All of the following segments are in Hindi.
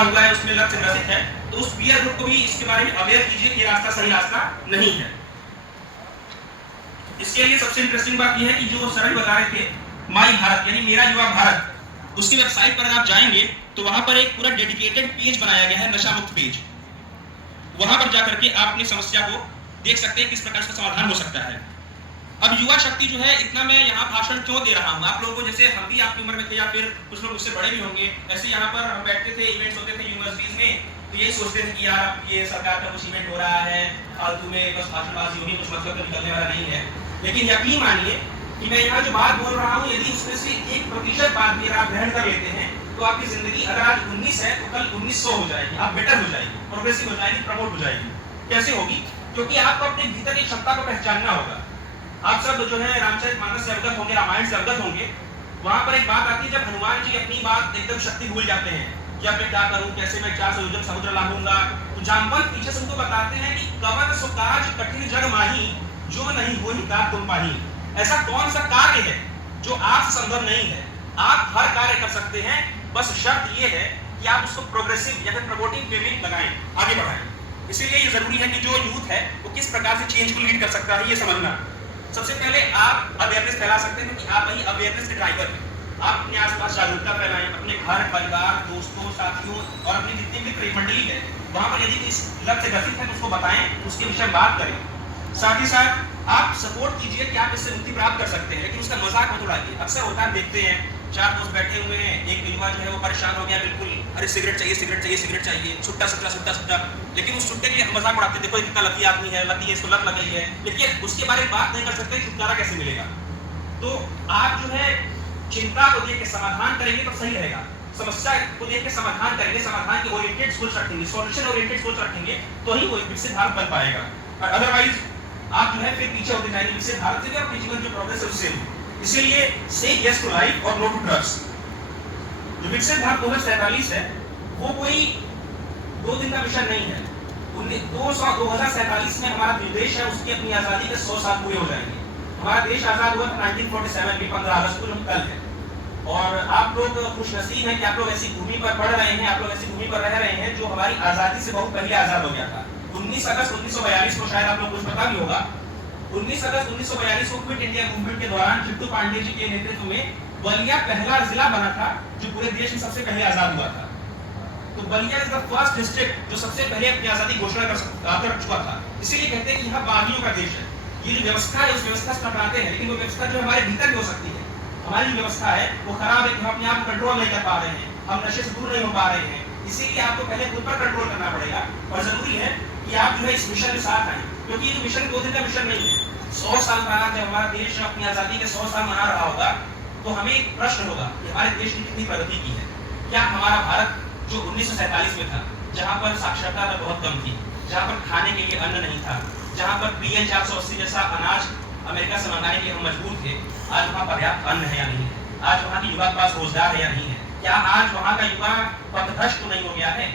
हुआ है उसमें लक्ष्य ग्रसित है, तो उस पीयर ग्रुप को भी इसके बारे में अवेयर कीजिए कि ये रास्ता सही रास्ता नहीं है। इसके लिए सबसे इंटरेस्टिंग बात यह है कि जो सर बता रहे थे माई भारत यानी मेरा युवा भारत, उसकी वेबसाइट पर आप जाएंगे तो वहां पर एक पूरा डेडिकेटेड पेज बनाया गया है, नशा मुक्त पेज। वहां पर जाकर के आप अपनी समस्या को देख सकते हैं किस प्रकार से समाधान हो सकता है। अब युवा शक्ति जो है, इतना मैं यहाँ भाषण क्यों दे रहा हूँ, आप लोगों को जैसे हम भी आपकी उम्र में थे या फिर कुछ लोग उससे बड़े भी होंगे, ऐसे यहाँ पर हम बैठते थे, इवेंट्स होते थे यूनिवर्सिटीज में, तो यही सोचते थे कि यार ये सरकार का कुछ इवेंट हो रहा है, फालतू में बस भाषणबाजी होगी, कुछ मतलब तो निकलने वाला नहीं है। लेकिन यकीन मानिए कि मैं यहाँ जो बात बोल रहा हूँ, यदि उसमें से 1% बात भी आप ग्रहण कर लेते हैं तो आपकी जिंदगी अगर आज 19 है तो कल 1900 हो जाएगी, आप बेटर हो जाएगी, प्रोग्रेसिव हो जाएगी, प्रमोट हो जाएगी। कैसे होगी? क्योंकि आपको अपने भीतर की क्षमता को पहचानना होगा। आप सब जो है रामचरितमानस से अवगत होंगे, रामायण से अवगत होंगे। वहां पर एक बात आती है जब हनुमान जी अपनी बात एकदम शक्ति भूल जाते हैं कि अब मैं क्या करूं, कैसे मैं 400 योजन समुद्र लांघूंगा, तो जामवंत पीछे से उनको बताते हैं कि कवन सो काज कठिन जग माही, जो नहीं हो हिकार तुम पाही। ऐसा कौन सा कार्य है जो आपसे संभव नहीं है? आप हर कार्य कर सकते हैं, बस शर्त ये है कि आप उसको प्रोग्रेसिव या फिर प्रमोटिंग वे में लगाएं, आगे बढ़ाएं। इसीलिए ये जरूरी है कि जो यूथ है वो किस प्रकार से चेंज को लीड कर सकता है, ये समझना। सबसे पहले आप अवेयरनेस फैला सकते हैं कि आप वही अवेयरनेस के ड्राइवर हैं। आप अपने आसपास जागरूकता फैलाएं, अपने घर परिवार दोस्तों साथियों और अपनी जितनी भी मंडली है वहां पर यदि इस लक्ष्य ग्रसित है तो उसको बताएं, उसके विषय में बात करें। साथ ही साथ आप सपोर्ट कीजिए कि आप इससे मुक्ति प्राप्त कर सकते हैं, लेकिन उसका मजाक मत उड़ाइए। अक्सर होता है, देखते हैं 4 दोस्त बैठे हुए हैं, एक युवा जो है वो परेशान हो गया बिल्कुल, अरे सिगरेट चाहिए सिगरेट चाहिए सिगरेट चाहिए, छुट्टा छुट्टा छुट्टा छुट्टा, लेकिन उस छुट्टे के लिए मजाक उड़ाते, देखो कितना लकी आदमी है, लकी है, इसको लत लग गई है, लेकिन उसके बारे में बात नहीं कर सकते छुटकारा कैसे मिलेगा। तो आप जो है चिंता को देख के समाधान करेंगे तो सही रहेगा, समस्या को देख के समाधान करेंगे, समाधान की ओरिएंटेड सोच रखेंगे, सॉल्यूशन ओरिएंटेड सोच रखेंगे, तो ही वो विकसित भारत बन पाएगा। और अदरवाइज आप जो है फिर पीछे होते जाएंगे विकसित भारत से, अपने जीवन जो प्रोग्रेस है उससे। इसीलिए से यस टू लाइफ और नो टू ड्रग्स। जो विकसित भारत 2047 है वो कोई 2 दिन का मिशन नहीं है। 2047 में हमारा जो देश है उसकी अपनी आजादी के 100 साल पूरे हो जाएंगे। हमारा देश आजाद हुआ 1947 की 15 अगस्त को, कल है। और आप लोग खुशनसीब हैं कि आप लोग ऐसी भूमि पर पढ़ रहे हैं, आप लोग ऐसी भूमि पर रह रहे हैं जो हमारी आजादी से बहुत पहले आजाद हो गया था। 19 अगस्त 1942 को शायद आप लोग कुछ पता भी होगा। 19 अगस्त 1942 को क्विट इंडिया मूवमेंट के दौरान चित्तू पांडे जी के नेतृत्व में बलिया पहला जिला बना था जो पूरे देश में सबसे पहले आजाद हुआ था। तो Ballia is the first district जो सबसे पहले अपनी आजादी घोषणा कर चुका था। इसीलिए कहते हैं कि यह बागियों का देश है। ये जो व्यवस्था है उस व्यवस्था से टकराते हैं, लेकिन वो व्यवस्था जो हमारे भीतर भी हो सकती है। हमारी जो व्यवस्था है वो खराब है, हम अपने आप को कंट्रोल नहीं कर पा रहे हैं, हम नशे से दूर नहीं हो पा रहे हैं। इसीलिए आपको पहले खुद पर कंट्रोल करना पड़ेगा और जरूरी है कि आप जो है इस मिशन के साथ आए, क्योंकि ये मिशन 2 दिन का मिशन नहीं है। 100 साल बाद जब हमारा देश अपनी आजादी के 100 साल मना रहा होगा तो हमें एक प्रश्न होगा कि हमारे देश ने कितनी प्रगति की है। क्या हमारा भारत जो 1947 में था, जहां पर साक्षरता दर बहुत कम थी, जहां पर खाने के लिए अन्न नहीं था, जहां पर PN 480 जैसा अनाज अमेरिका से मंगाने के लिए हम मजबूर थे, आज वहां पर्याप्त अन्न है या नहीं है? आज वहां के युवा के पास रोजगार है या नहीं है? क्या आज वहां का युवा पथभ्रष्ट तो नहीं हो गया है?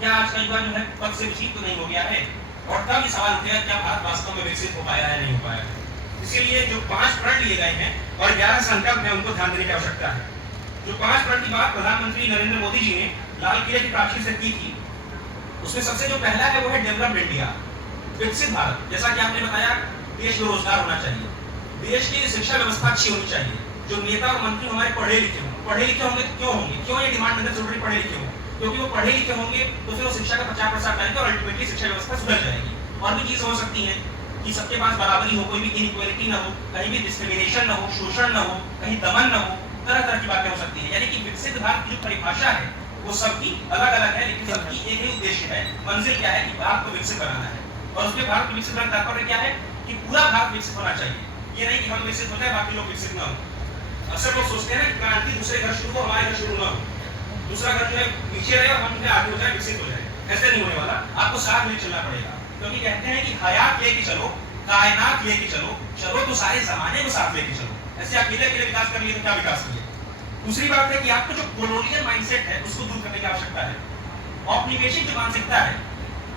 क्या आज का युवा जो है पद से विचलित तो नहीं हो गया है? और तब ये सवाल उठेगा क्या भारत वास्तव में विकसित हो पाया है, नहीं हो पाया है? इसीलिए जो 5 प्रण लिए गए हैं और 11 संकल्प है, उनको ध्यान देने की आवश्यकता है। जो 5 प्रण की बात प्रधानमंत्री नरेंद्र मोदी जी ने लाल किले की प्राचीर से की थी, उसमें सबसे जो पहला है वो है डेवलप्ड इंडिया, विकसित भारत। जैसा कि आपने बताया, देश में रोजगार होना चाहिए, देश की शिक्षा व्यवस्था अच्छी होनी चाहिए, जो नेता और मंत्री हमारे पढ़े लिखे हों। पढ़े लिखे होंगे तो क्यों होंगे, क्यों ये डिमांड करते जरूरी पढ़े लिखे हों? क्योंकि वो पढ़े लिखे होंगे तो फिर वो शिक्षा का 50% लाएंगे और अल्टीमेटली शिक्षा व्यवस्था सुधर जाएगी। और भी चीज हो सकती है कि सबके पास बराबरी हो, कोई भी इनइक्वालिटी ना हो, कहीं भी डिस्क्रिमिनेशन ना हो, शोषण ना हो, कहीं दमन ना हो, तरह तरह की बातें हो सकती है। यानी कि विकसित भारत की जो परिभाषा है वो सबकी अलग अलग है, लेकिन सबकी एक ही उद्देश्य है, मंजिल क्या है कि भारत को विकसित बनाना है। और उसमें भारत को विकसित बनाने का तात्पर्य क्या है कि पूरा भारत विकसित होना चाहिए। ये नहीं कि हम विकसित हो जाए बाकी लोग विकसित ना हो। अक्सर लोग सोचते हैं कि क्रांति दूसरे घर शुरू हो, हमारे घर शुरू ना हो, दूसरा घर जो है पीछे रहे और हम जो है आगे हो जाए, विकसित हो जाए। ऐसे नहीं होने वाला, आपको साथ में चलना पड़ेगा। क्योंकि कहते हैं कि हयात लेके चलो, कायनात लेके चलो, चलो तो सारे जमाने को साथ लेके चलो। ऐसे अकेले अकेले विकास कर लिए तो क्या विकास किए? दूसरी बात है कि आपको जो कोलोनियल माइंडसेट है उसको दूर करने की आवश्यकता है। औपनिवेशिक जो मानसिकता है,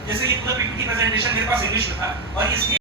जैसे ये पूरा PPT प्रेजेंटेशन मेरे पास इंग्लिश में था और इसलिए